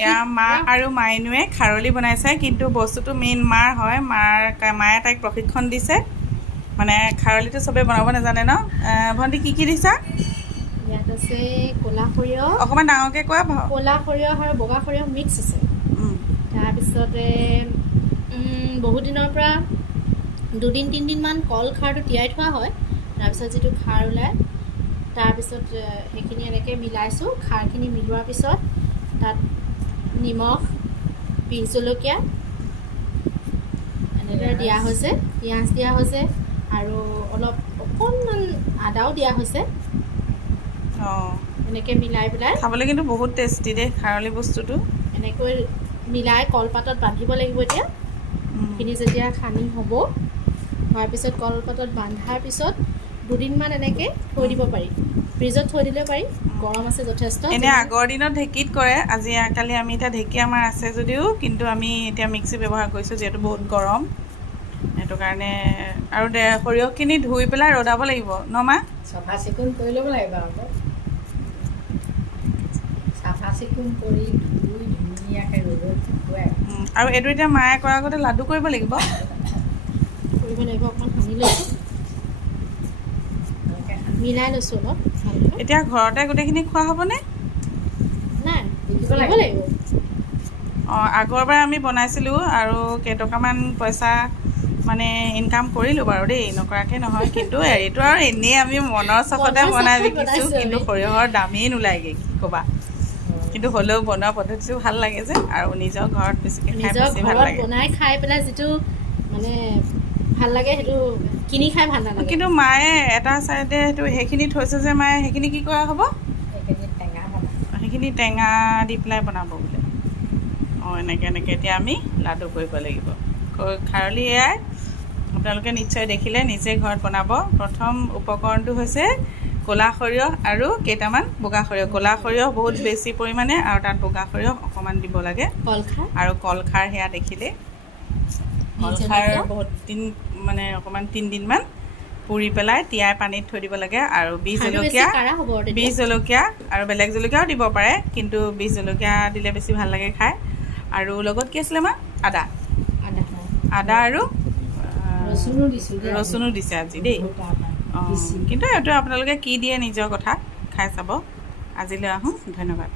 এয়া মা আৰু মাইনুৱে খাৰলি বনাইছে, কিন্তু বস্তুটো মেইন মাৰ হয়। মায়ে তাইক প্ৰশিক্ষণ দিছে, মানে খাৰলিটো চবেই বনাব নাজানে ন। ভণ্টি কি দিছা? ইয়াত আছে ক'লা সৰিয়হ, অকণমান ডাঙৰকৈ কোৱা। ক'লা সৰিয়হ আৰু বগা সৰিয়হ মিক্স আছে। তাৰপিছতে বহুত দিনৰ পৰা 2-3 দিনমান কল খাৰটো তিয়াই থোৱা হয়। তাৰপিছত যিটো খাৰ ওলায়, তাৰপিছত সেইখিনি এনেকৈ মিলাইছোঁ। খাৰখিনি মিলোৱাৰ পিছত তাত নিমখ, বিহ জলকীয়া এনেদৰে দিয়া হৈছে, পিঁয়াজ দিয়া হৈছে আৰু অকণমান আদাও দিয়া হৈছে। অঁ, এনেকৈ মিলাই পেলাই খাবলৈ কিন্তু বহুত টেষ্টি দেই খাৰলি বস্তুটো। এনেকৈ মিলাই কলপাতত বান্ধিব লাগিব। এতিয়া এইখিনি যেতিয়া সানি হোৱাৰ পিছত কলপাতত বান্ধাৰ পিছত 2 দিনমান এনেকৈ থৈ দিব পাৰি, ফ্ৰিজত থৈ দিলে পাৰি। গৰম আছে যথেষ্ট। এনেই আগৰ দিনত ঢেঁকীত কৰে, কালি আমি এতিয়া ঢেঁকী আমাৰ আছে যদিও, কিন্তু আমি এতিয়া মিক্সি ব্যৱহাৰ কৰিছোঁ, যিহেতু বহুত গৰম। সেইটো কাৰণে আৰু সৰিয়হখিনি ধুই পেলাই ৰ'দাব লাগিব ন মা? চাফা চিকুণ কৰি ল'ব লাগিব আকৌ। চাফা চিকুণ কৰি ধুই ধুনীয়াকৈ ৰ'দত শুকুৱাই। আৰু এইটো এতিয়া মায়ে কৰাৰ আগতে লাডু কৰিব লাগিব। অকণমান সানি লৈছোঁ, মিলাই লৈছোঁ অলপ। এতিয়া ঘৰতে গোটেইখিনি খোৱা হ'বনে? নাই, দেখিব কৰিব লাগিব। লাগিব। অঁ, আগৰবাৰ আমি বনাইছিলোঁ আৰু কেইটকামান পইচা মানে ইনকাম কৰিলোঁ বাৰু দেই, নকৰাকৈ নহয়। কিন্তু হেৰিটো আৰু এনেই আমি মনৰ চখতে বনাই বিকিছোঁ, কিন্তু সৰিয়হৰ দামেই নোলায়গৈ, কি ক'বা। কিন্তু হ'লেও বনোৱা পদ্ধতিটো ভাল লাগে যে, আৰু নিজৰ ঘৰত বেছিকৈ খাই নিজৰ বেছি ভাল ঘৰত লাগে। বনাই খাই পেলাই যিটো মানে ভাল লাগে, সেইটো কিনি খাই ভাল নালাগে। কিন্তু মায়ে এটা চাইডে সেইখিনি থৈছে যে, মায়ে সেইখিনি কি কৰা হ'ব? সেইখিনি টেঙা বনাম। সেইখিনি টেঙা দি পেলাই বনাব বোলে। অঁ, এনেকৈ এতিয়া আমি লাডু কৰিব লাগিব। খাৰলি এয়াই আপোনালোকে নিশ্চয় দেখিলে, নিজে ঘৰত বনাব। প্ৰথম উপকৰণটো হৈছে ক'লা সৰিয়হ আৰু কেইটামান বগা সৰিয়হ। ক'লা সৰিয়হ বহুত বেছি পৰিমাণে, আৰু তাত বগা সৰিয়হ অকণমান দিব লাগে। আৰু কলখাৰ সেয়া দেখিলে, কলখাৰ বহুত দিন মানে অকণমান 3 দিনমান পুৰি পেলাই তিয়াই পানীত থৈ দিব লাগে। আৰু বিহ জলকীয়া আৰু বেলেগ জলকীয়াও দিব পাৰে, কিন্তু বিহ জলকীয়া দিলে বেছি ভাল লাগে খাই। আৰু লগত কি আছিলে মা? আদা আৰু ৰচুনো দিছে আজি দেই। অঁ, কিন্তু এইটো আপোনালোকে কি দিয়ে নিজৰ কথা, খাই চাব। আজিলৈ আহোঁ, ধন্যবাদ।